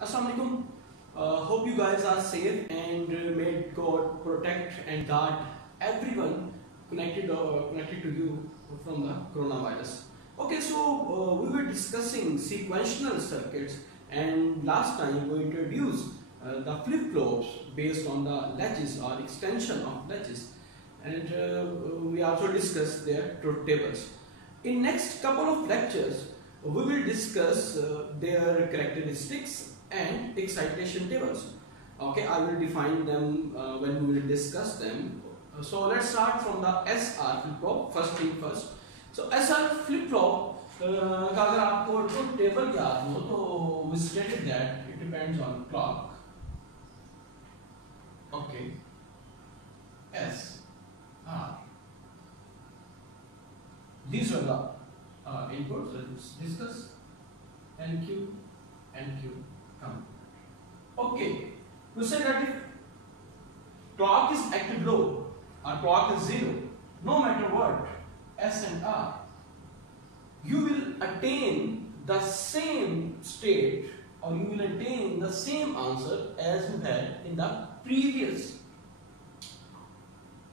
Assalamualaikum. Hope you guys are safe and may God protect and guard everyone connected to you from the coronavirus. Okay, so we were discussing sequential circuits, and last time we introduced the flip-flops based on the latches or extension of latches, and we also discussed their truth tables. In next couple of lectures, we will discuss their characteristics and excitation tables. Okay, I will define them when we will discuss them. So let's start from the SR flip-flop. First thing first. So SR flip-flop का अगर आपको truth table याद हो तो we stated that it depends on clock. Okay. S R. These are the inputs. Let's discuss. NQ, NQ, come. Okay. We say that if clock is active low or clock is 0, no matter what, S and R, you will attain the same state or you will attain the same answer as you had in the previous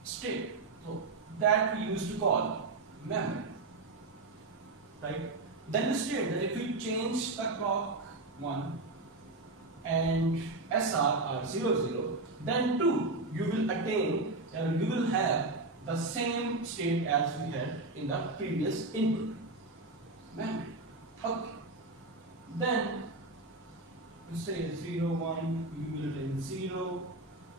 state. So that we used to call memory. Right? Then we state that if we change the clock 1 and SR are 0, 0, then 2 you will attain and you will have the same state as we had in the previous input memory. Okay. Then we say 0, 1, you will attain 0,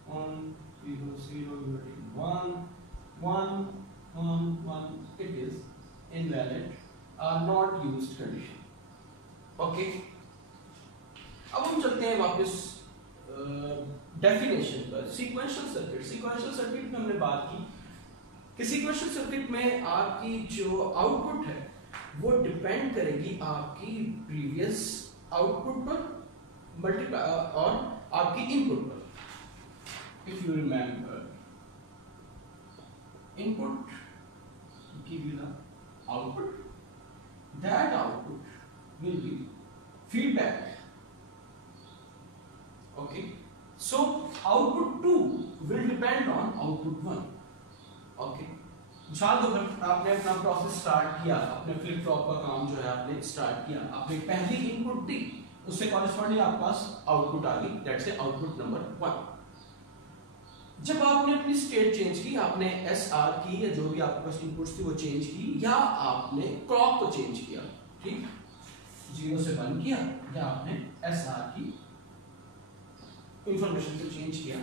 1, 0, 0, you will attain 1, 1, 1, 1, it is invalid. Not used condition. Okay. अब हम चलते हैं वापस definition पर. Sequential circuit में हमने बात की कि सीक्वेंशियल सर्किट में आपकी जो आउटपुट है वो डिपेंड करेगी आपकी प्रीवियस आउटपुट पर मल्टीप्लाई और आपकी इनपुट पर. If you remember, input give you the output. That output will be feedback. Okay. So output 2 will depend on output 1. Okay. मिसाल दो, आपने अपना प्रोसेस स्टार्ट किया, अपने फ्लिप फ्लॉप का काम जो है आपने स्टार्ट किया, आपने पहली इनपुट दी, उससे कॉरेस्पॉन्डिंग आपके पास आउटपुट आ गई, दैट्स ए आउटपुट नंबर 1. जब आपने अपनी स्टेट चेंज की, आपने SR की या जो भी आपके पास इनपुट्स थी वो चेंज की, या आपने क्लॉक को चेंज किया, ठीक, 0 से 1 किया, या आपने SR की इंफॉर्मेशन को चेंज किया,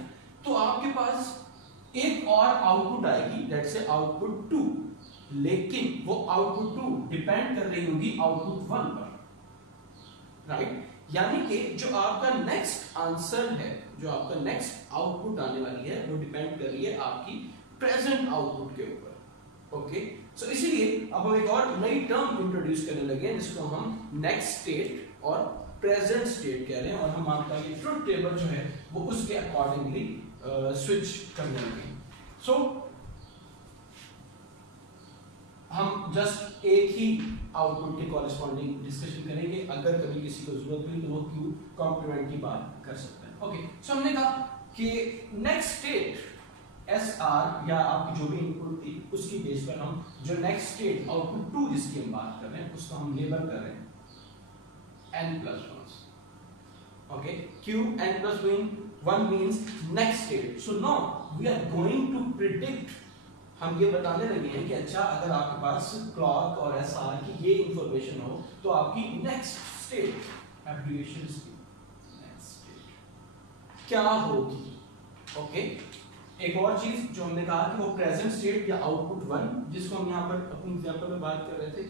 तो आपके पास एक और आउटपुट आएगी, दैट्स से आउटपुट 2. लेकिन वो आउटपुट 2 डिपेंड कर रही होगी आउटपुट 1 पर, राइट? यानी कि जो आपका नेक्स्ट आंसर है, जो आपका नेक्स्ट आउटपुट आने वाली है, वो डिपेंड कर रही है आपकी प्रेजेंट आउटपुट के ऊपर. ओके. सो इसीलिए अब हम एक और नई टर्म इंट्रोड्यूस करने लगे हैं जिसको हम नेक्स्ट स्टेट और प्रेजेंट स्टेट कह रहे हैं, और हम आपका ये ट्रुथ टेबल जो है वो उसके अकॉर्डिंगली स्विच करने लगे. सो हम जस्ट एक ही आउटपुट के कॉरेस्पॉन्डिंग डिस्कशन करेंगे. अगर कभी किसी को जरूरत हुई तो वो क्यू कॉम्प्लीमेंट की बात कर सकते हैं. ओके. सो हमने कहा कि नेक्स्ट स्टेट SR या आपकी जो भी इनपुट थी उसकी बेस पर हम जो नेक्स्ट स्टेट आउटपुट 2 जिसकी हम बात कर रहे हैं उसको हम लेबल कर रहे हैं n+1. Okay. Q n+1 means next state. So now we are going to predict. हम ये बताने लगे हैं कि अच्छा, अगर आपके पास क्लॉक और SR की ये इंफॉर्मेशन हो तो आपकी नेक्स्ट स्टेट एब्रिविएशन की नेक्स्ट स्टेट क्या होगी. ओके. एक और चीज जो हमने कहा कि वो प्रेजेंट स्टेट या आउटपुट 1, जिसको हम यहाँ पर अपनी एग्जांपल में बात कर रहे थे,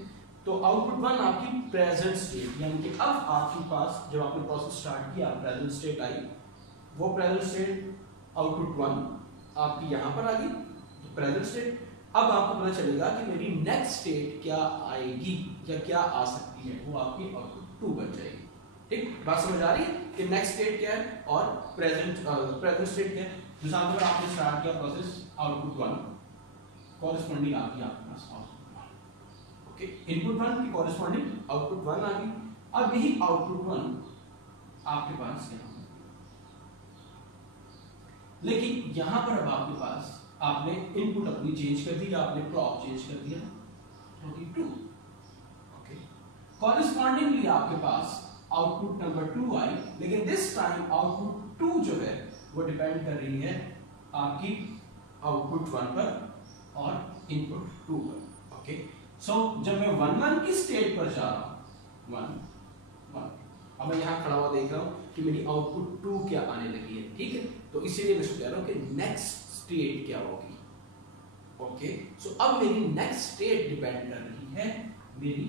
तो आउटपुट 1 आपकी प्रेजेंट स्टेट, यानी कि अब आपके पास जब आपने प्रोसेस स्टार्ट किया प्रेजेंट स्टेट आई, वो प्रेजेंट स्टेट आउटपुट 1 आपकी यहाँ पर आ गई प्रेजेंट स्टेट. अब आपको पता चलेगा कि मेरी नेक्स्ट स्टेट क्या आएगी या क्या आ सकती है, वो आपकी आउटपुट 2 बन जाएगी. ठीक, बात समझ आ रही है कि नेक्स्ट स्टेट क्या है और प्रेजेंट स्टेट क्या है. जैसे अगर आपने स्टार्ट किया प्रोसेस आउटपुट 1, कॉरेस्पॉन्डिंग आपकी आपके पास आउटपुट 1. ओके. इनपुट 1 की कॉरेस्पॉन्डिंग आउटपुट 1 आ गई. अब यही आउटपुट 1 आपके पास यहाँ, लेकिन यहां पर अब आपके पास आपने इनपुट अपनी चेंज कर दी, आपने क्लॉक चेंज कर दिया 42। ओके, कॉरेस्पॉन्डिंगली आपके पास आउटपुट नंबर 2 आई, लेकिन दिस टाइम आउटपुट 2 जो है वो डिपेंड कर रही है आपकी आउटपुट 1 पर और इनपुट 2 पर। ओके, सो जब मैं 1 1 की स्टेट पर जा रहा हूं 1 1, अब मैं यहां खड़ा हुआ देख रहा हूं कि मेरी आउटपुट 2 क्या आने लगी है, ठीक है, तो इसीलिए मैं कह रहा हूं कि नेक्स्ट स्टेट क्या होगी। ओके, सो अब मेरी नेक्स्ट स्टेट डिपेंड कर रही है मेरी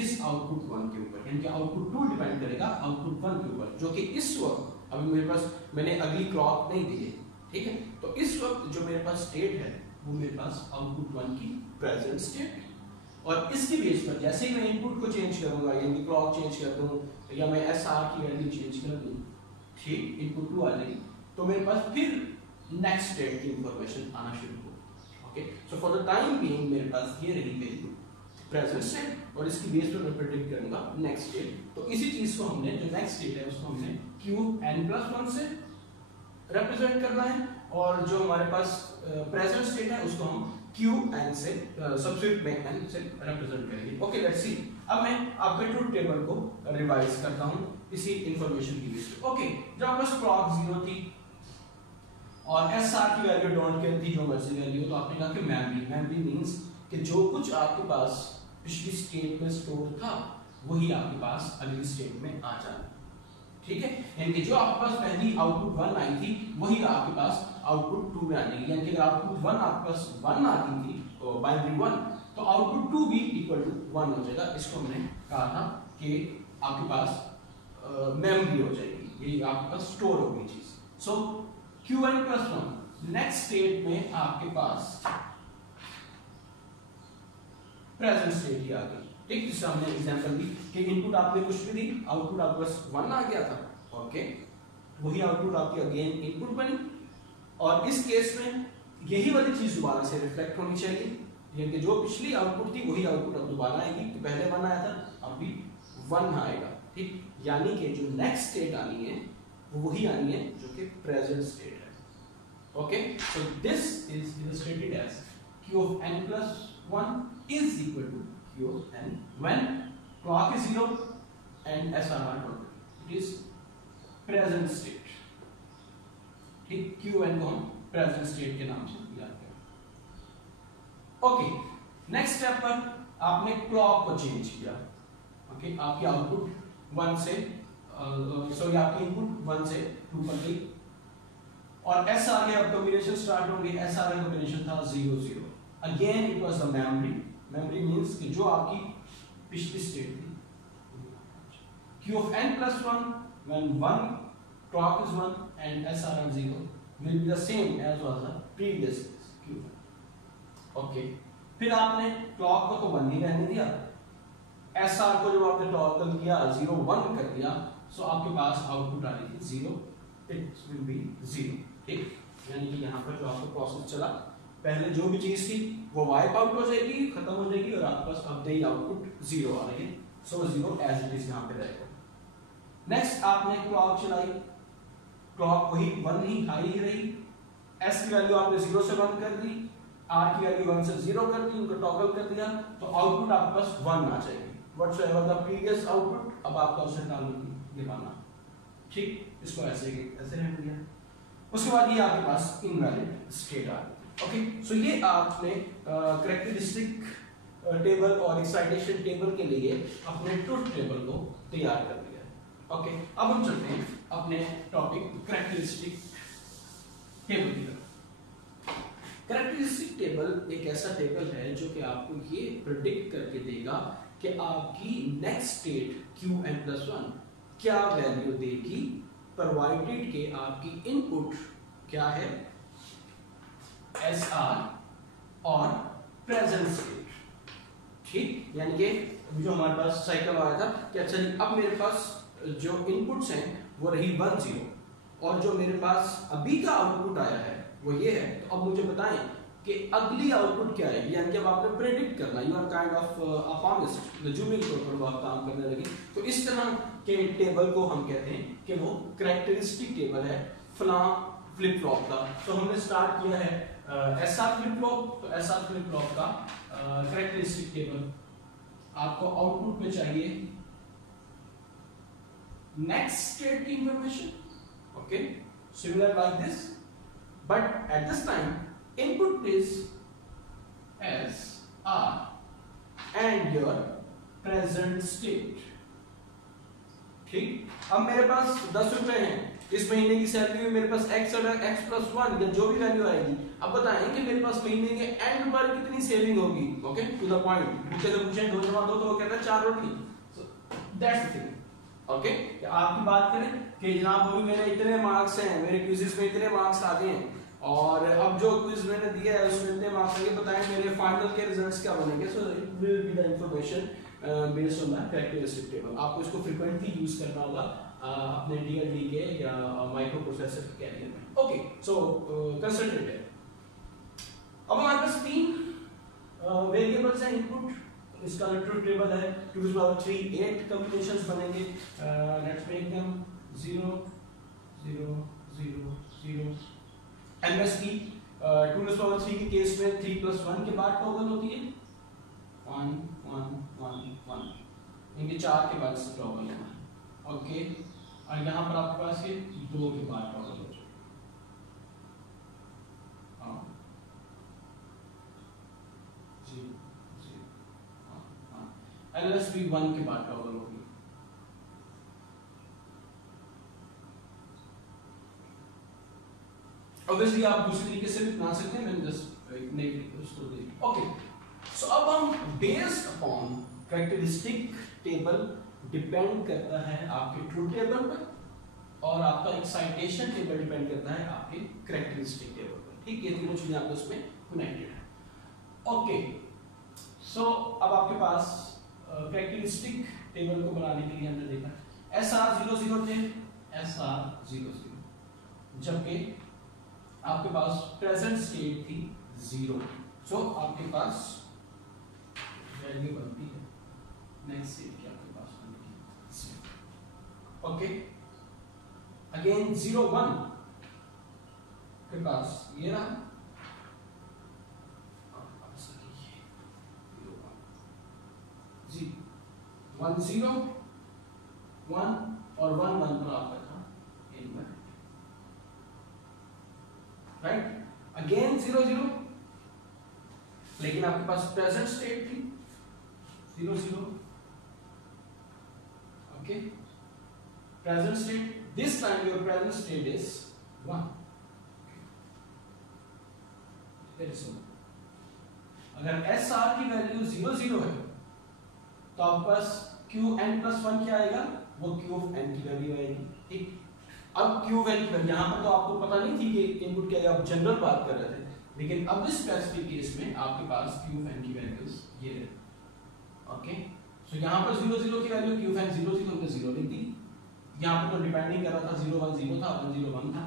इस आउटपुट 1 के ऊपर, यानी कि आउटपुट 2 डिपेंड करेगा आउटपुट 1 के ऊपर, जो कि इस वक्त अभी मेरे पास मैंने अगली क्लॉक नहीं दी है, ठीक है, तो इस वक्त जो मेरे पास स्टेट है वो मेरे पास आउटपुट 1 की प्रेजेंट स्टेट, और इसके बेस पर जैसे ही मैं इनपुट को चेंज करूंगा, यानी क्लॉक चेंज कर दूं या मैं एसआर की वैल्यू चेंज कर दूं, ठीक, इनपुट 2 आ जाएगी, तो मेरे पास फिर नेक्स्ट स्टेट की इंफॉर्मेशन आना शुरू हो। Okay, so for the time being मेरे पास ये रही वैल्यू प्रेजेंट स्टेट, और इसकी बेस पर मैं प्रेडिक्ट करूंगा नेक्स्ट स्टेट। तो इसी चीज को हमने, जो नेक्स्ट स्टेट है उसको हमने Qn+1 से रिप्रेजेंट करना है, और जो हमारे पास प्रेजेंट स्टेट है उसको हम Qn से सब्स्टिट्यूट में n से रिप्रेजेंट करेंगे। Okay, let's see. अब मैं आपके ट्रुथ टेबल को रिवाइज करता हूं इसी इंफॉर्मेशन की बेस पे। ओके, जब आपके पास क्लॉक 0 थी और एसआर की वैल्यू डोंट केयर थी, जो मर्जी वैल्यू, तो आपने कहा कि मेमोरी मींस कि जो कुछ आपके पास पिछली स्टेट में स्टोर था वही आपके पास अगली स्टेट में आ जाना, ठीक है, यानी कि जो आपके पास पहली आउटपुट 1 आई थी वही आपके पास आउटपुट 2 में आ जाएगी, यानी कि अगर आउटपुट 1 आपके पास 1 आ गई थी बाइनरी 1, तो आउटपुट 2 भी इक्वल टू 1 हो जाएगा। इसको हमने कहा था कि आपके पास मेमोरी हो जाएगी, ये आपके पास स्टोर होगी चीज। सो Qn+1 नेक्स्ट स्टेट में आपके पास प्रेजेंट स्टेट ही आ गई, ठीक, जिससे हमने एग्जांपल दी कि इनपुट आपने कुछ भी दी, आउटपुट आपके पास 1 आ गया था। ओके, वही आउटपुट आपकी अगेन इनपुट बनी, और इस केस में यही वाली चीज दोबारा से रिफ्लेक्ट होनी चाहिए, यानी कि जो पिछली आउटपुट थी वही आउटपुट अब दोबारा आएगी, तो पहले 1 आया था अब भी 1 आएगा, ठीक, यानी कि जो नेक्स्ट स्टेट आनी है वो वही आनी है जो कि प्रेजेंट स्टेट है। Okay, so this is illustrated as Qn+1 is equal to Qn when clock is 0 and SR1 1. It is present state, ठीक, Qn को हम प्रेजेंट स्टेट के नाम से याद करें। ओके, नेक्स्ट स्टेप पर आपने क्लॉक को चेंज किया। ओके, आपकी आउटपुट 1 से सॉरी आपकी इनपुट 1 से 2 पर गई, और एसआर के अब कॉम्बिनेशन स्टार्ट होंगे। एसआर का कॉम्बिनेशन था 0 0, again it was the memory means कि जो आपकी पिछली स्टेट थी। Qn+1 when 1 clock is 1 and SR is 0 will be the same as was the previous Qn। Okay, फिर आपने क्लॉक को तो 1 ही रहने दिया, SR को जब आपने टॉगल किया 0 1 कर दिया, सो आपके पास आउटपुट आ रही थी 0, इट विल बी 0, ठीक, यानी कि यहाँ पर जो आपका प्रोसेस चला, पहले जो भी चीज थी वो वाइप आउट हो जाएगी, खत्म हो जाएगी, और आपके पास अब नई आउटपुट 0 आ रही है, सो 0 एज इट इज यहाँ पे रहेगा। नेक्स्ट आपने क्लॉक चलाई, क्लॉक वही 1 ही हाई ही रही, एस की वैल्यू आपने 0 से 1 कर दी, आर की वैल्यू 1 से 0 कर दी, उनको टॉगल कर दिया, तो आउटपुट आपके पास 1 आ जाएगी, व्हाटसोएवर द प्रीवियस आउटपुट, अब आपका उसे टॉगल दिखाना, ठीक, इसको ऐसे रहने दिया। उसके बाद ये आपके पास इनवैलिड स्टेट आ गई। ओके, सो ये आपने कैरेक्टरिस्टिक टेबल और एक्साइटेशन टेबल के लिए अपने ट्रुथ टेबल को तैयार कर लिया है। ओके, अब हम चलते हैं अपने टॉपिक कैरेक्टरिस्टिक टेबल की तरफ। कैरेक्टरिस्टिक टेबल एक ऐसा टेबल है जो कि आपको ये प्रेडिक्ट करके देगा कि आपकी नेक्स्ट स्टेट Qn+1 क्या वैल्यू देगी, प्रोवाइडेड के आपकी इनपुट क्या है SR और प्रेजेंट स्टेट, ठीक, यानी कि जो हमारे पास साइकिल आया था कि अच्छा जी अब मेरे पास जो इनपुट्स हैं वो रही 1 0, और जो मेरे पास अभी का आउटपुट आया है वो ये है, तो अब मुझे बताएं कि अगली आउटपुट क्या है, यानी कि अब आपने प्रेडिक्ट करना, you are kind of a pharmacist, जूमिंग तौर पर आप काम करने लगे, तो इस तरह के टेबल को हम कहते हैं कि वो कैरेक्टरिस्टिक टेबल है फला फ्लिप फ्लॉप का। तो हमने स्टार्ट किया है एसआर फ्लिप फ्लॉप। तो एसआर फ्लिप फ्लॉप का कैरेक्टरिस्टिक टेबल आपको आउटपुट में चाहिए नेक्स्ट स्टेट की information, okay, similar like this, but at this time input is S R and your present state. ठीक, अब मेरे पास 10 रुपए हैं, इस महीने की सैलरी में मेरे पास x और x प्लस 1 या जो भी वैल्यू आएगी। अब बताएं कि मेरे पास महीने के एंड पर कितनी सेविंग होगी। Okay, to the point. मुझे अगर पूछें 2 जमा 2 तो वो कहता है 4 रोटी। So that's the thing. Okay, आपकी बात करें कि जनाब अभी मेरे इतने मार्क्स हैं, मेरे क्विज़ेस में इतने मार्क्स आ गए हैं और अब जो क्विज मैंने दिया है उसमें इतने मार्क्स आएंगे, बताएं मेरे फाइनल के रिजल्ट्स क्या बनेंगे। So it will be the information based on the characteristic table. आपको इसको फ्रीक्वेंटली यूज करना होगा अपने डीएलडी के या माइक्रो प्रोसेसर के कैरियर में। ओके, सो कंसंट्रेट है। अब हमारे पास 3 वेरिएबल्स हैं इनपुट। इसका ट्रुथ टेबल है 2 to the power 3 8 कॉम्बिनेशंस बनेंगे। Let's make them 0 0 0 0। MSP 2 to the power 3 के केस में 3 plus 1 के बाद टॉगल होती है 1 1 1 1। इनके 4 के बाद से टॉगल होगा। ओके, और यहाँ पर आपके पास ये 2 के बाद टॉगल हो जाएगा। हाँ जी जी, हाँ एलएसबी 1 के बाद टॉगल होगी। ऑब्वियसली आप दूसरे तरीके से भी बना सकते हैं, मैंने जस्ट उसको देखा। ओके, सो अब हम based upon characteristic table depend करता है आपके ट्रूथ टेबल पर और आपका एक्साइटेशन टेबल डिपेंड करता है आपके कैरेक्टरिस्टिक टेबल पर। ठीक, ये तीनों चीजें आपस में कनेक्टेड है। ओके, सो अब आपके पास कैरेक्टरिस्टिक टेबल को बनाने के लिए हमने देखा SR 0 0 थे, SR 0 0, जबकि आपके पास प्रेजेंट स्टेट थी 0। सो आपके पास वैल्यू बनती है नेक्स्ट स्टेट की आपके पास बनती है। ओके, अगेन 0 1 के पास ये रहा, जी 1 0 1 और 1 1 पर आपका था इनवर्ट, राइट। अगेन 0 0, लेकिन आपके पास प्रेजेंट स्टेट थी 0 0। Okay, present state, this time your present state is 1। अगर SR की वैल्यू 0 0 है तो आपके पास Qn+1 क्या आएगा, वो Q of n की वैल्यू आएगी। ठीक, अब Q वैल्यू पर यहां पर तो आपको पता नहीं थी कि इनपुट क्या है, आप जनरल बात कर रहे थे, लेकिन अब इस स्पेसिफिक केस में आपके पास Q of n की वैल्यूज ये है। ओके, सो यहां पर 0 0 की वैल्यू Q of n 0 थी तो हमने 0 लिख दी। यहां पर तो डिपेंडिंग कर रहा था 0 1 0 था, 1 0 1 था,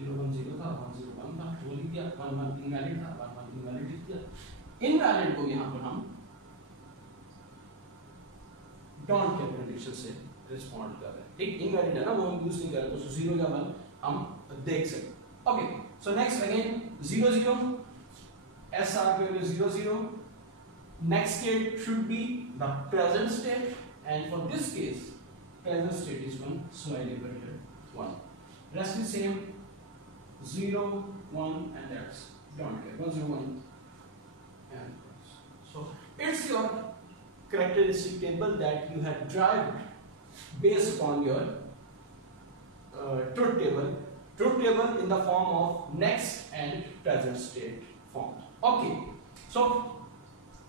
0 1 0 था, 1 0 1 था, वो लिख दिया। 1 1 इनवैलिड था, 1 1 इनवैलिड लिख दिया। इनवैलिड को यहां पर हम डोंट केयर कंडीशन से रिस्पॉन्ड कर रहे हैं। ठीक, इनवैलिड है ना, वो हम यूज नहीं कर रहे, तो 0 या 1 हम देख सकते। Okay, so next again 0 0, SR value 0 0, next state should be the present state, and for this case present state is 1, so I label here 1. Rest is same 0 1 and that's don't care 1 0 1 and so it's your characteristic table that you have derived based upon your truth table in the form of next and present state form. Okay, so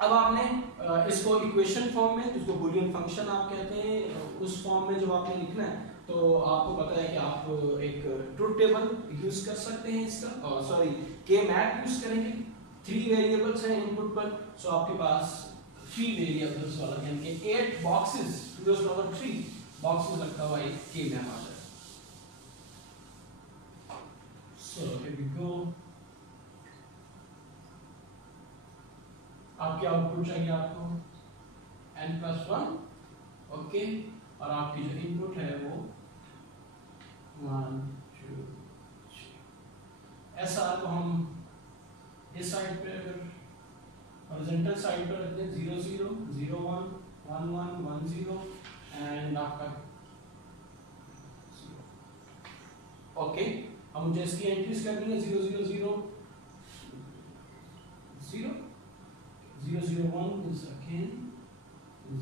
अब आपने इसको equation form में, जिसको Boolean function आप कहते हैं, उस form में जब आपने लिखना है तो आपको पता है कि आप एक ट्रूथ टेबल यूज कर सकते हैं इसका, सॉरी के मैप यूज करेंगे। 3 वेरिएबल्स हैं इनपुट पर, सो आपके पास 3 वेरिएबल्स वाला यानी कि 8 boxes to the power 3 boxes रखा हुआ एक के मैप आ जाए। सो हियर वी गो, आप क्या आउटपुट चाहिए आपको n+1, ओके, और आपकी जो इनपुट है वो 1 2 3। SR को हम इस साइड पे अगर हॉरिजॉन्टल साइड पर रखते हैं 0 0 0 1 1 1 1 0 एंड आपका ओके। अब मुझे इसकी एंट्रीज करनी है 0 0 0 0 0 0 1 is again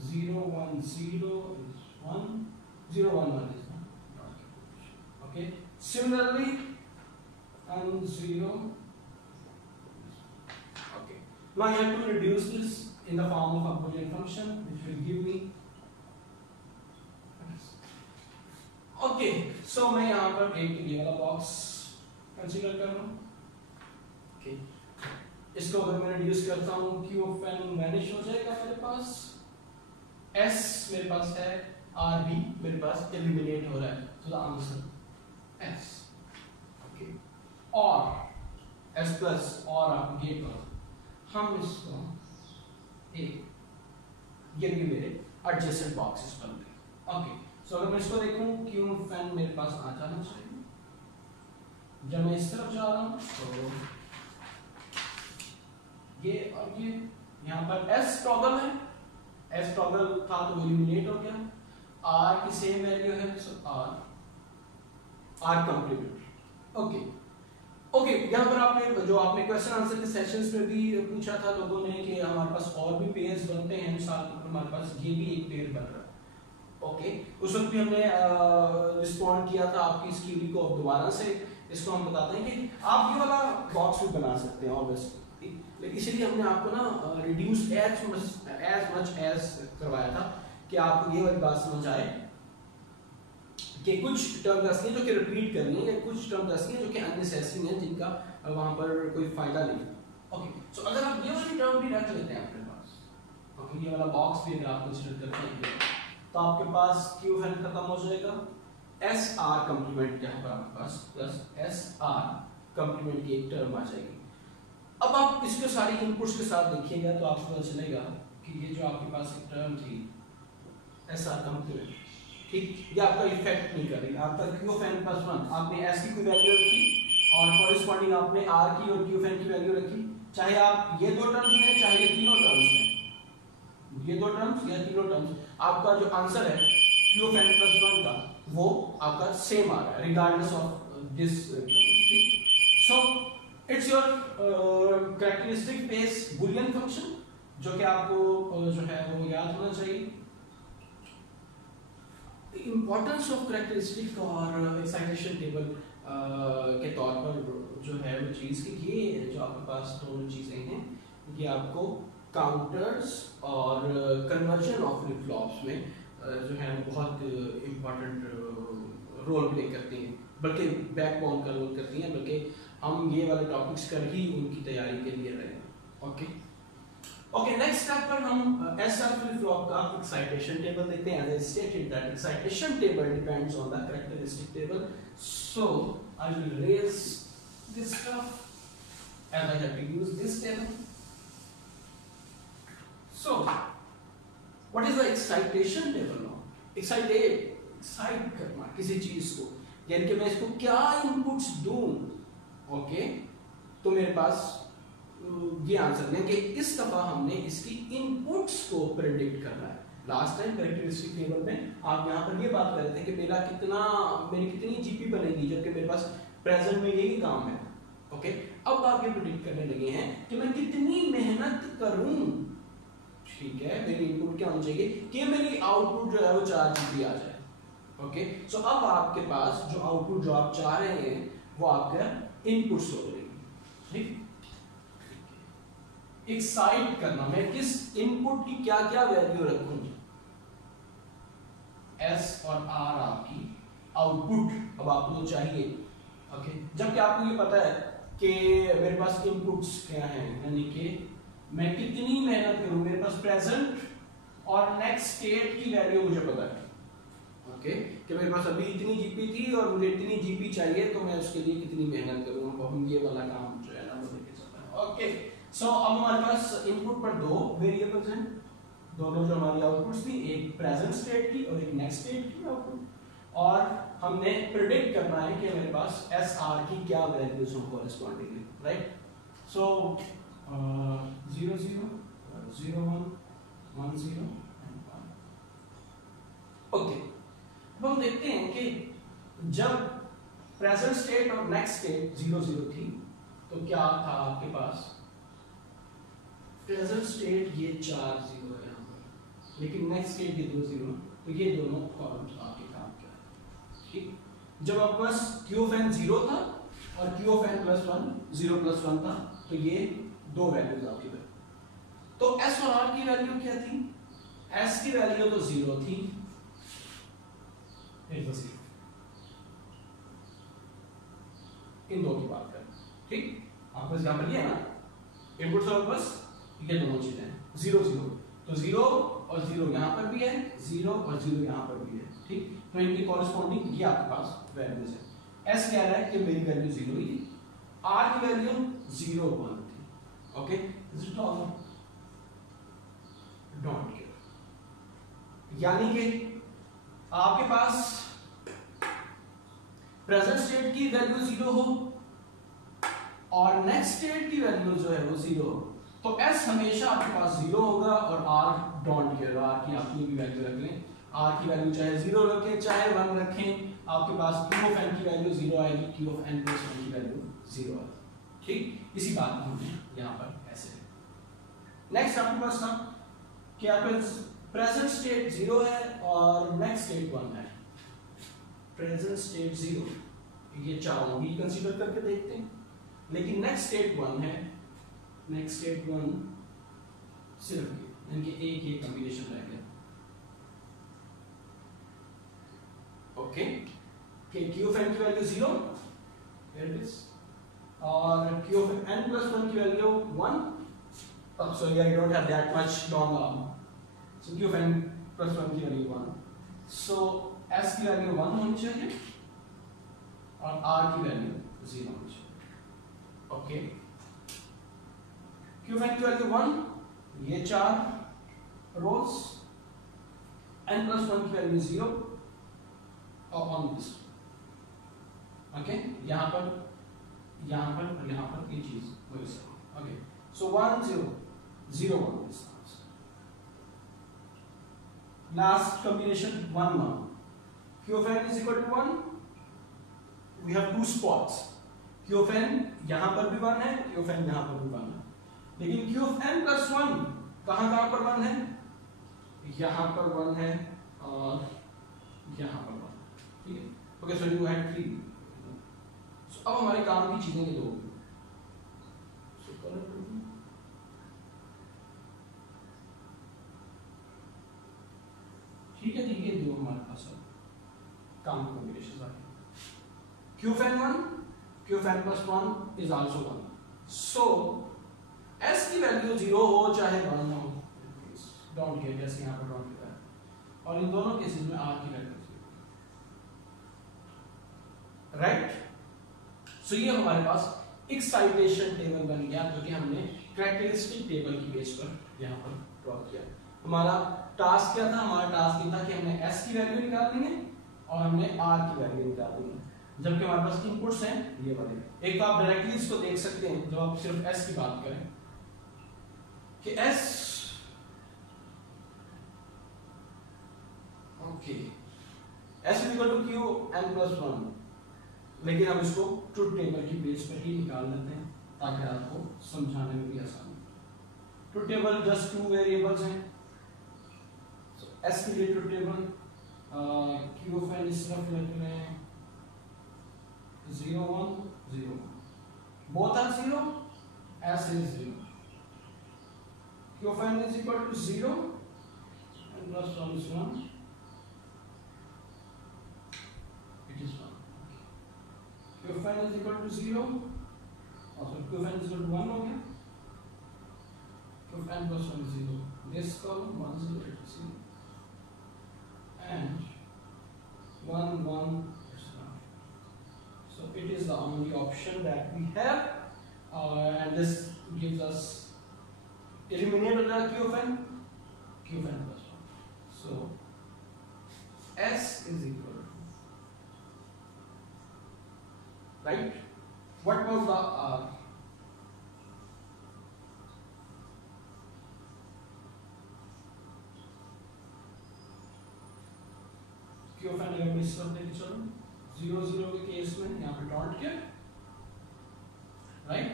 0 1 0 is 1 0 1 1 is 1 okay। Similarly and 0 okay। Now I have to reduce this in the form of a Boolean function which will give me okay. So मैं यहाँ पर एक ये वाला बॉक्स कंसीडर कर रहा हूँ ओके। इसको अगर मैं रिड्यूस करता हूँ Q ऑफ n वैनिश हो जाएगा मेरे पास, S मेरे पास है, R भी मेरे पास एलिमिनेट हो रहा है, तो द आंसर S ओके। और S प्लस और आप गेट पर हम इसको ये भी मेरे एडजेसेंट बॉक्सेस बन गए ओके। सो अगर मैं इसको देखूं Q ऑफ n मेरे पास आ जाना चाहिए, जब मैं इस तरफ जा रहा हूं तो ये और ये यहाँ पर S टॉगल है, S टॉगल था तो एलिमिनेट हो गया, R की सेम वैल्यू है सो R कंप्लीमेंट ओके ओके। यहाँ पर आपने जो आपने क्वेश्चन आंसर के सेशंस में भी पूछा था लोगों ने कि हमारे पास और भी पेयर्स बनते हैं, मिसाल के हमारे पास ये भी एक पेयर बन रहा है ओके। उस वक्त भी हमने रिस्पॉन्ड किया था आपकी इस क्यूरी को। अब दोबारा से इसको हम बताते हैं कि आप ये वाला बॉक्स भी बना सकते हैं ऑब्वियसली, लेकिन इसलिए हमने आपको ना रिड्यूस एज मच एज करवाया था कि आपको ये वाली बात समझ आए कि कुछ टर्म ऐसी हैं जो कि रिपीट करनी है, या कुछ टर्म ऐसी हैं जो कि अननेसेसरी हैं जिनका वहां पर कोई फायदा नहीं ओके। सो अगर आप ये वाली टर्म भी रख लेते हैं अपने पास ओके, ये वाला बॉक्स भी अगर आप कंसीडर करते हैं तो आपके पास Q ऑफ n खत्म हो जाएगा, एस आर कंप्लीमेंट यहाँ पर आपके पास प्लस एस आर कंप्लीमेंट की एक टर्म आ जाएगी। अब आप इसके सारी इनपुट्स के साथ देखिएगा तो आपको पता चलेगा कि ये जो आपके पास एक टर्म थी एस आर कंप्लीमेंट ठीक, ये आपका इफेक्ट नहीं कर रही। आपका Q ऑफ n प्लस 1 आपने S की कोई वैल्यू रखी और कॉरेस्पॉन्डिंग आपने R की और Q ऑफ n की वैल्यू रखी, चाहे आप ये दो टर्म्स लें चाहे ये तीनों टर्म्स लें, ये दो टर्म्स या तीनों टर्म्स, आपका जो आंसर है Q ऑफ n प्लस 1 का वो आपका सेम आ रहा है regardless of this. So it's your characteristic base Boolean function जो कि आपको जो है वो याद होना चाहिए। इंपॉर्टेंस ऑफ कैरेक्टरिस्टिक और एक्साइटेशन टेबल के तौर पर जो है वो चीज़ कि ये जो आपके पास दोनों चीज़ें हैं ये आपको काउंटर्स और कन्वर्जन ऑफ फ्लिप फ्लॉप्स में जो है बहुत इम्पोर्टेंट रोल प्ले करती हैं, बल्कि बैकबोन का रोल करती हैं, बल्कि हम ये वाले टॉपिक्स कर ही उनकी तैयारी के लिए रहे ओके ओके। नेक्स्ट स्टेप पर हम एसआर फ्लिप फ्लॉप का एक्साइटेशन टेबल देखते हैं। As I stated that excitation table depends on the characteristic table, so I will raise this stuff and I have to use this table. So, what is the excitation table now? Excite करना किसी चीज को, यानी कि मैं इसको क्या inputs दूं ओके, तो मेरे पास ये आंसर दें कि इस दफा हमने इसकी इनपुट्स को प्रेडिक्ट करना है। लास्ट टाइम कैरेक्टरिस्टिक टेबल में आप यहाँ पर ये बात कर रहे थे कि मेरी कितनी जीपी बनेगी, जबकि मेरे पास प्रेजेंट में यही काम है ओके। अब आप ये प्रेडिक्ट करने लगे हैं कि मैं कितनी मेहनत करूं, ठीक है, मेरी इनपुट क्या होनी चाहिए कि मेरी आउटपुट जो है वो 4 जीबी आ जाए ओके। सो अब आपके पास जो आउटपुट जो आप चाह रहे हैं वो आपका इनपुट्स हो जाएगी ठीक। एक्साइट करना, मैं किस इनपुट की क्या क्या वैल्यू रखूं, एस और आर आपकी आउटपुट अब आपको तो चाहिए ओके, जबकि आपको ये पता है कि मेरे पास इनपुट्स क्या हैं, यानी कि मैं कितनी मेहनत करूं, मेरे पास प्रेजेंट और नेक्स्ट स्टेट की वैल्यू मुझे पता है ओके, कि मेरे पास अभी इतनी जीपी थी और मुझे इतनी जीपी चाहिए, तो मैं उसके लिए कितनी मेहनत करूं, तो हम ये वाला काम जो है ना वो लेके चलते हैं ओके। सो अब हमारे पास इनपुट पर 2 वेरिएबल्स हैं दोनों जो हमारी आउटपुट्स थी, एक प्रेजेंट स्टेट की और एक नेक्स्ट स्टेट की आउटपुट, और हमने प्रिडिक्ट करना है कि मेरे पास एस आर की क्या वैल्यूज हो correspondingly, right. So 0 0 0 1 1 0 and 1। Okay, अब हम देखते हैं कि जब प्रेजेंट स्टेट और नेक्स्ट स्टेट 0 0 थी तो क्या था आपके पास, प्रेजेंट स्टेट ये 4 0 है यहाँ पर, लेकिन नेक्स्ट स्टेट ये 2 0, तो ये दोनों कॉलम्स आपके काम क्या है, ठीक। जब आपके पास Q ऑफ n 0 था और Q of n plus 1 0 plus 1 था, तो ये दो वैल्यूज आपकी वैल्यू। तो S और R की वैल्यू क्या थी, S की वैल्यू तो 0 थी, इन दो की बात करें, ठीक। आपको यहां पर ये है ना इनपुट और बस ये दोनों चीजें 0 0, तो 0 और 0 यहां पर भी है, 0 और 0 यहां पर भी है, ठीक। तो इनकी कॉरेस्पॉन्डिंग ये आपके पास वैल्यूज है। S कह रहा है कि मेरी वैल्यू 0 ही थी, R की वैल्यू 0 1 थी, okay. Is it all, don't care. यानी कि आपके पास प्रेजेंट स्टेट की वैल्यू 0 हो और नेक्स्ट स्टेट की वैल्यू जो है वो 0 हो, तो S हमेशा आपके पास 0 होगा और R डोंट केयर, R की अपनी भी वैल्यू रख लें, R की वैल्यू चाहे 0 रखें चाहे 1 रखें, आपके पास Q ऑफ n की वैल्यू 0 आएगी, Q ऑफ n प्लस 1 की वैल्यू 0 आएगी, ठीक। इसी बात को हमने यहाँ पर ऐसे। नेक्स्ट आपके पास था कि आपके प्रेजेंट स्टेट 0 है और नेक्स्ट स्टेट 1 है, प्रेजेंट स्टेट 0 ये चारों भी कंसीडर करके देखते हैं, लेकिन नेक्स्ट स्टेट 1 है, नेक्स्ट स्टेट 1 सिर्फ इनके एक ही कॉम्बिनेशन रह गया, ओके। कि Q ऑफ n की वैल्यू 0 here it is और Q ऑफ n plus 1 की वैल्यू 1, अब sorry I don't have that much long arm, so Q of n plus 1 की वैल्यू 1, so S की वैल्यू 1 होनी चाहिए और R की वैल्यू 0 होनी चाहिए, ओके। Q of n की वैल्यू 1, ये 4 रोज, n plus 1 की वैल्यू 0 और ऑन दिस, ओके। यहाँ पर और यहाँ पर ये चीज वही से, okay. So 1 0 0 1 this last combination 1 1, Q of n is equal to 1, we have two spots, Q of n यहाँ पर भी 1 है, Q of n यहाँ पर भी 1 है, लेकिन Q of n plus 1 कहाँ पर 1 है, यहाँ पर 1 है और यहाँ पर 1, ठीक है, ओके। सो यू हैड 3, अब हमारे काम की चीजें ये दो, ठीक है, ये दो हमारे पास काम कॉम्बिनेशंस आ गए। Q of n 1, Q of n plus 1 is also 1, so S की वैल्यू 0 हो चाहे 1 हो, डोंट केयर, जैसे यहाँ पर डोंट केयर, और इन दोनों केसेस में R की वैल्यू 0, राइट। सो ये हमारे पास एक्साइटेशन टेबल बन गया, जो कि हमने कैरेक्टरिस्टिक टेबल की बेस पर यहाँ पर ड्रॉ किया। हमारा टास्क क्या था, हमारा टास्क ये था कि हमने S की वैल्यू निकालनी है और हमने R की वैल्यू निकालनी है, जबकि हमारे पास इनपुट्स हैं ये वाले। एक तो आप डायरेक्टली इसको देख सकते हैं जब आप सिर्फ S की बात करें कि S, okay, S is equal to Q n plus 1, लेकिन हम इसको ट्रुथ टेबल की बेस पर ही निकाल लेते हैं ताकि आपको समझाने में भी आसानी। ट्रुथ टेबल जस्ट 2 वेरिएबल्स हैं, so S के लिए truth table Q of n सिर्फ लिख रहे हैं 0 1 0, both are 0, S is 0, Q of n is equal to 0 and plus 1 is 1, it is 1, Q of n is equal to 0, also Q of n is equal to 1 हो गया, Q of n plus 1 is 0, this column 1 0 it is 0 and 1 1 is 1, so it is the only option that we have, and this gives us eliminate the Q of n, Q of n plus 1. So S is equal to, right? What was the R? Q of n अगर मैं इस तरफ लेके चलूं 0 0 के case में यहाँ पे डॉट किया, राइट?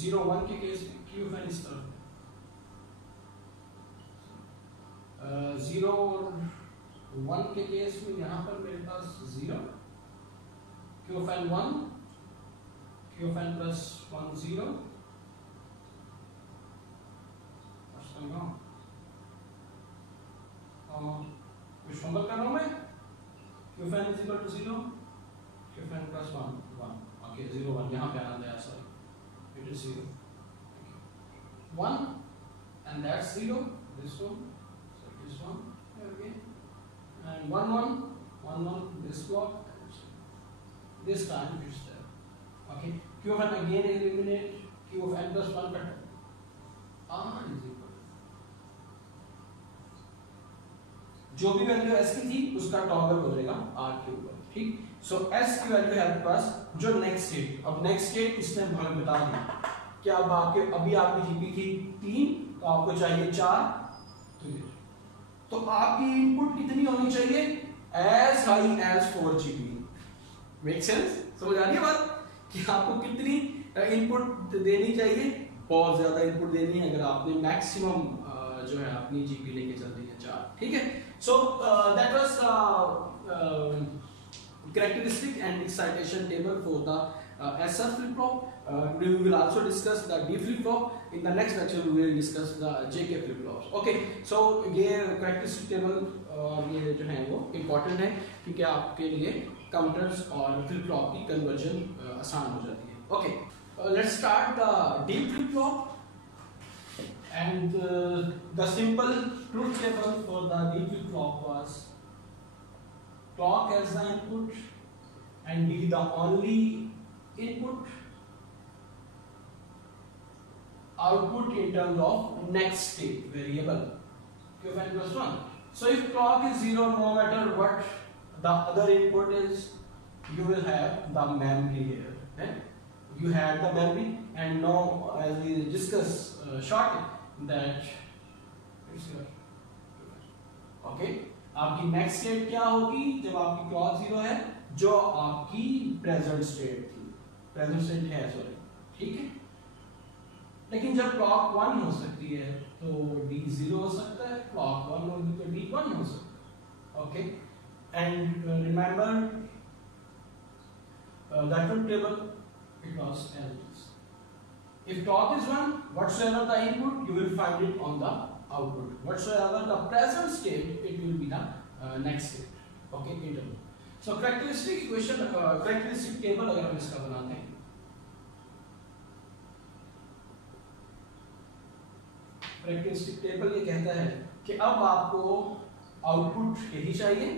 0 1 के केस में Q of n इस तरफ, 0 और 1 के केस में यहाँ पर मेरे पास 0, Q of n 1, Q of n plus 1 0. What's going on? कुछ फंबल कर रहा हूँ मैं? Q of n is equal to 0, Q of n plus 1 1. Okay, 0 1 यहाँ पे आना है, sorry. It is 0. 1 and that's 0. This one, so it is 1 here again, and 1 1 1 1 this block. This time it's there. Okay, Q of n again eliminate, Q of n plus 1 cut. R is equal, जो भी value s की थी उसका toggle बदलेगा r के ऊपर, ठीक? सो s की वैल्यू है आपके पास जो नेक्स्ट स्टेट, अब नेक्स्ट स्टेट इसने भाग बता दिया कि अब आपके अभी आपकी जीपी थी 3, तो आपको चाहिए 4, तो आपकी इनपुट कितनी होनी चाहिए? As high as 4 GB. Make sense? समझ आ रही है बात कि आपको कितनी इनपुट देनी चाहिए? बहुत ज्यादा इनपुट देनी है अगर आपने मैक्सिमम जो है अपनी जीपी लेके चलती है 4, ठीक है? So that was characteristic and excitation table for the SR flip flop. Today we will also discuss the D flip flop. In the next lecture we will discuss the JK flip flops. Okay, so ये characteristic table ये जो है वो important है क्योंकि आपके लिए counters और flip flop की conversion आसान हो जाती है. Okay, let's start the D flip flop. And the simple truth table for the D flip flop was clock as the input and D the only input, output in terms of next state variable Q of n plus 1. So if clock is 0, no matter what the other input is, you will have the memory here. Right? You have the memory, and now as we discuss shortly that it's here. Okay. आपकी next state क्या होगी जब आपकी clock 0 है? जो आपकी present state थी, present state है, सॉरी, ठीक है? लेकिन जब क्लॉक 1 हो सकती है तो D 0 हो सकता है, क्लॉक 1 होगी तो D 1 हो सकता है. Okay, and remember that truth table it was as this. If clock is 1, whatsoever the input, you will find it on the output. Whatsoever the present state, it will be the next state. Okay, interval. So characteristic equation, characteristic table अगर हम इसका बनाते हैं, characteristic table ये कहता है कि अब आपको output यही चाहिए,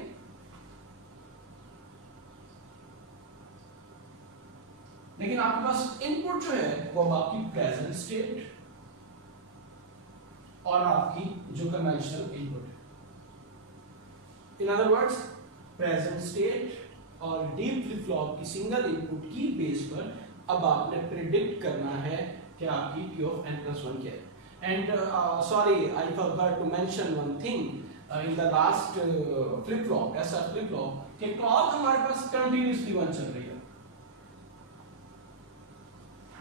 लेकिन आपके पास इनपुट जो है वो आपकी प्रेजेंट स्टेट और आपकी जो कन्वेंशनल इनपुट है. In other words present state और डी फ्लिप फ्लॉप की सिंगल इनपुट की बेस पर अब आपने प्रिडिक्ट करना है कि आपकी Q of n plus 1 क्या है. And sorry, I forgot to mention one thing in the last flip flop, ऐसा फ्लिप फ्लॉप कि क्लॉक हमारे पास कंटिन्यूसली 1 चल रही है.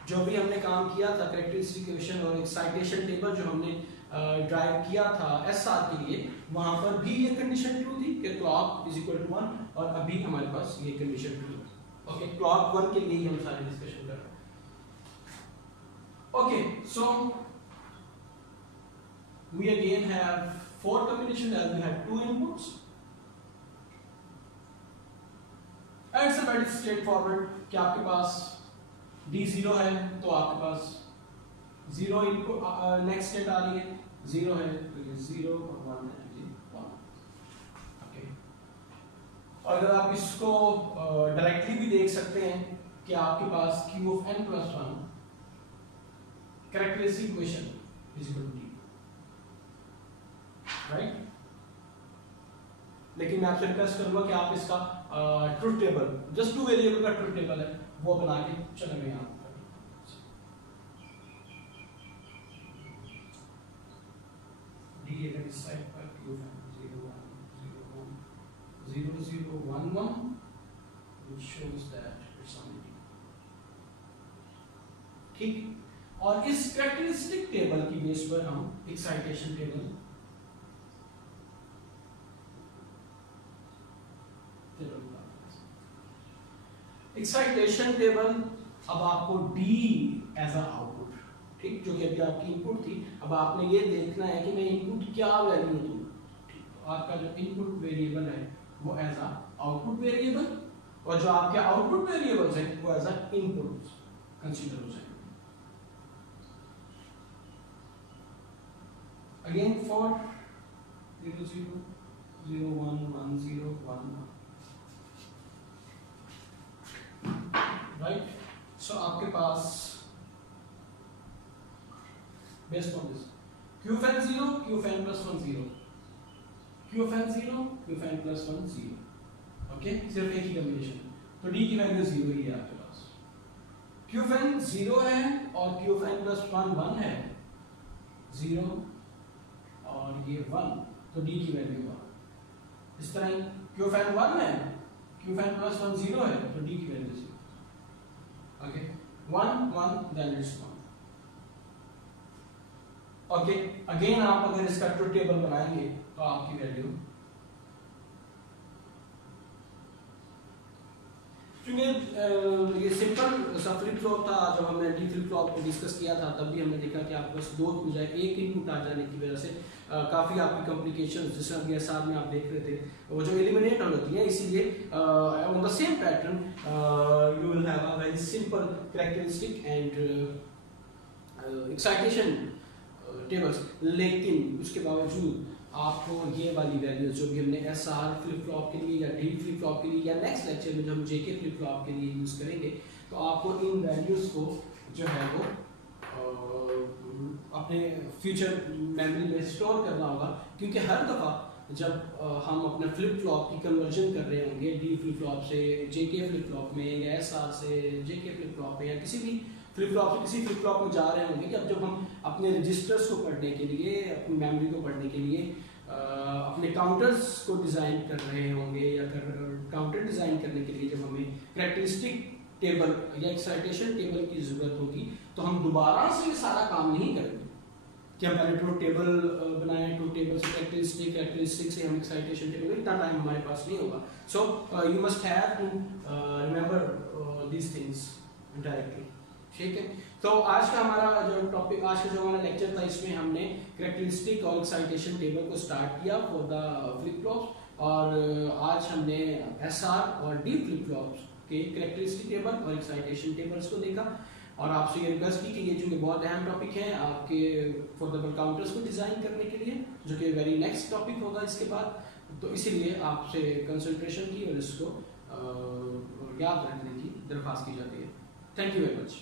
जो भी हमने काम किया था कैरेक्टरिस्टिक इक्वेशन और एक्साइटेशन टेबल जो हमने ड्राइव किया था SR के लिए, वहां पर भी ये कंडीशन ट्रू थी कि क्लॉक इज इक्वल टू 1, और अभी हमारे पास ये कंडीशन ट्रू है. ओके, क्लॉक 1 के लिए हम सारे डिस्कशन कर रहे हैं. Okay, so we again have 4 combination as we have 2 inputs. And it's a very straightforward कि आपके पास D 0 है तो आपके पास 0 इनपुट, नेक्स्ट स्टेट आ रही है 0 है तो ये 0 और 1 है, ये 1. ओके, और अगर आप इसको डायरेक्टली भी देख सकते हैं कि आपके पास Q of n plus 1 characteristic equation is equal to D. Right. लेकिन मैं आपसे रिक्वेस्ट करूंगा कि आप इसका ट्रुथ टेबल, जस्ट 2 वेरिएबल का ट्रुथ टेबल है वो बना के चलेंगे यहाँ इस साइड पर 0 1 0 0 1 1 which shows that it's only ठीक। और इस कैरेक्टरिस्टिक टेबल की बेस पर हम एक्साइटेशन टेबल एक्साइटेशन टेबल अब आपको डी एज अ आउटपुट, ठीक, जो कि अभी आपकी इनपुट थी, अब आपने ये देखना है कि मैं इनपुट क्या वैल्यू दूं, ठीक। तो आपका जो इनपुट वेरिएबल है वो एज अ आउटपुट वेरिएबल, और जो आपके आउटपुट वेरिएबल्स हैं वो एज अ इनपुट कंसीडर हो जाएंगे। Again for 0 0 0 1 1 0 1 1, right. सो आपके पास based on this QFN 0 QFN plus 1 0 QFN 0 QFN plus 1 0, okay, सिर्फ एक ही कॉम्बिनेशन। तो D की वैल्यू 0 ही है आपके पास। QFN 0 है और QFN plus 1 1 है, 0 और ये 1, तो D की वैल्यू 1। इस तरह QFN 1 है, QFN plus 1 0 है, तो D की value 0, okay, 1 1 then it's 1, okay. Again आप अगर इसका ट्रुथ टेबल बनाएंगे तो आपकी वैल्यू, क्योंकि ये सिंपल सा फ्लिप फ्लॉप था, जब हमने डी फ्लिप फ्लॉप को डिस्कस किया था तब भी हमने देखा कि आपके पास 2 बजाय 1 इनपुट आ जाने की वजह से काफ़ी आपकी कॉम्प्लिकेशन, जैसे अभी एसआर में आप देख रहे थे, वो जो एलिमिनेट हो जाती है। इसीलिए on the same pattern you will have a very simple characteristic and excitation tables, लेकिन उसके बावजूद आपको ये वाली वैल्यूज जो भी हमने एसआर फ्लिप फ्लॉप के लिए या डी फ्लिप फ्लॉप के लिए या नेक्स्ट लेक्चर में जो हम जेके फ्लिप फ्लॉप के लिए यूज करेंगे, तो आपको इन वैल्यूज को जो है वो अपने फ्यूचर मेमोरी में स्टोर करना होगा, क्योंकि हर दफ़ा जब हम अपने फ्लिप फ्लॉप की कन्वर्जन कर रहे होंगे डी फ्लिप फ्लॉप से जेके फ्लिप फ्लॉप में या एसआर से जेके फ्लिप फ्लॉप में या किसी भी फ्लिप फ्लॉप से किसी फ्लिप फ्लॉप में जा रहे होंगे, कि अब जब हम अपने रजिस्टर्स को पढ़ने के लिए, अपनी मेमोरी को पढ़ने के लिए अपने काउंटर्स को डिज़ाइन कर रहे होंगे या काउंटर डिज़ाइन करने के लिए जब हमें कैरेक्टरिस्टिक टेबल या एक्साइटेशन टेबल की ज़रूरत होगी, तो हम दोबारा से सारा काम नहीं करेंगे कि हम पहले ट्रुथ टेबल बनाएं, ट्रुथ टेबल से कैरेक्टरिस्टिक से हम एक्साइटेशन टेबल, इतना टाइम हमारे पास नहीं होगा। So you must have to remember these things directly, ठीक है। तो आज का हमारा जो टॉपिक, आज का जो हमारा लेक्चर था, इसमें हमने कैरेक्टरिस्टिक और एक्साइटेशन टेबल को स्टार्ट किया फॉर द फ्लिप फ्लॉप्स, और आज हमने एसआर और डी फ्लिप फ्लॉप्स के कैरेक्टरिस्टिक टेबल और एक्साइटेशन टेबल्स को देखा, और आपसे ये रिक्वेस्ट की कि ये जो बहुत अहम टॉपिक है आपके फॉर द काउंटर्स को डिज़ाइन करने के लिए, जो कि वेरी नेक्स्ट टॉपिक होगा इसके बाद, तो इसीलिए आपसे कंसंट्रेशन की और इसको याद रखने की दरख्वास्त की जाती है। Thank you very much.